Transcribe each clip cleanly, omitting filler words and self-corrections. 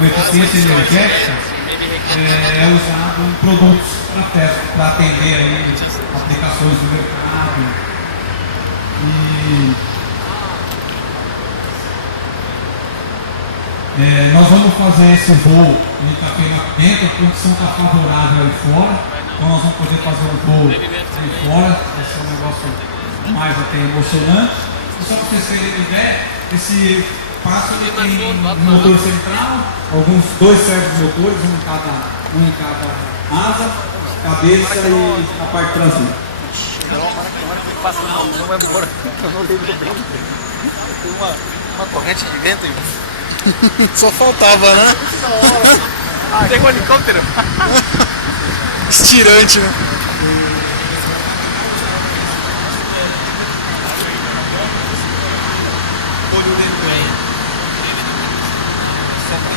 com eficiência energética é usado em produtos para atender aí aplicações do mercado. E nós vamos fazer esse voo em Itapema dentro, a condição está favorável aí fora, então nós vamos poder fazer um voo aí fora, vai ser um negócio mais até emocionante. E só para vocês terem uma ideia, esse pássaro tem um motor central, alguns 2 servomotores, um em cada asa, cabeça e a parte traseira. Passa não vai embora. Eu não lembro bem. Tem uma corrente de vento aí. Só faltava, né? Tem um helicóptero. Estirante, né? Olho lembrando. Só para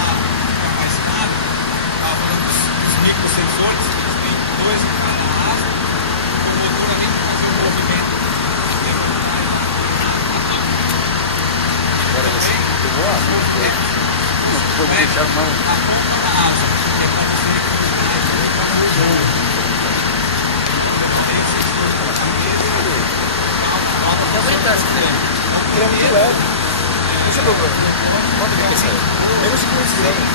ficar mais claro, estava falando dos microsensores, eles têm 2 em cada asa, o motor ali para fazer o movimento. Agora você pegou a ponta? Não pode deixar não. A ponta da asa, que é para você Até aumentar esse trem. Ele é muito leve. Deixa eu ver. Quanto que é esse aí? Menos de 2 gramas.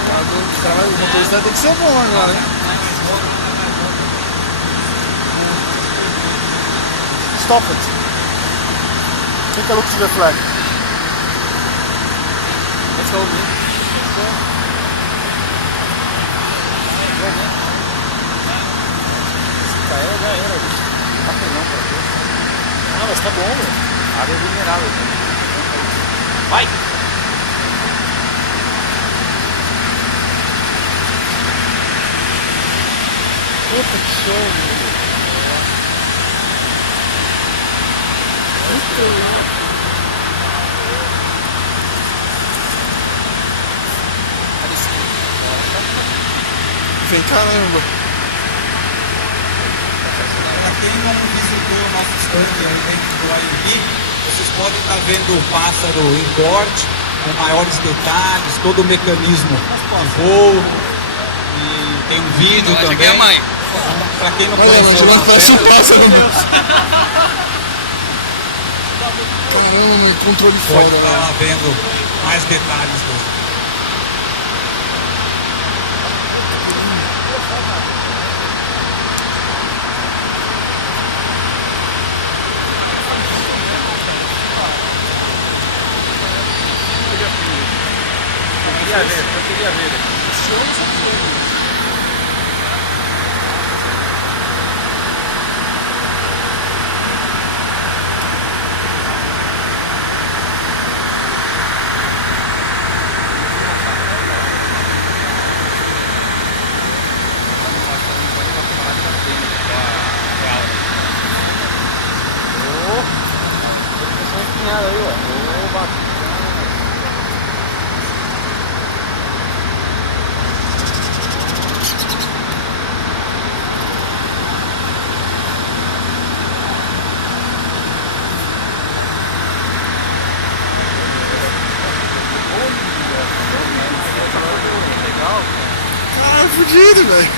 O motorista tem que ser bom agora, hein? Stop it. Take a look to the flag. Let's go, man. Se cair, já era, bicho. Rapelão pra ver. Ah, mas tá bom, velho. Área vulnerável. Vai! Puta que show, mano. Muito louco. Vem caramba. Para quem não visitou o nosso stand aí dentro do IUB, vocês podem estar vendo o pássaro em corte, com maiores detalhes, todo o mecanismo de voo. E tem um vídeo também. Para quem não conhece, Não parece um pássaro, meu. Caramba, meu, controle pode foda, estar lá né? vendo mais detalhes do. Eu queria ver. Esse ano só foi. Aí, ó. Caralho, fudido, velho.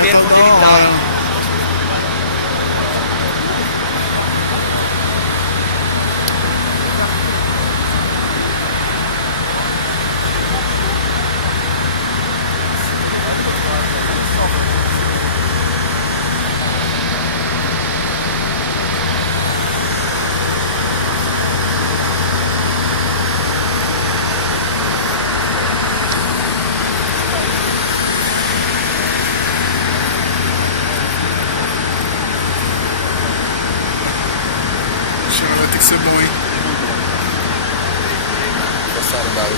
Tempo que ele tá. Vai ter que ser bom, hein? Passaram da área,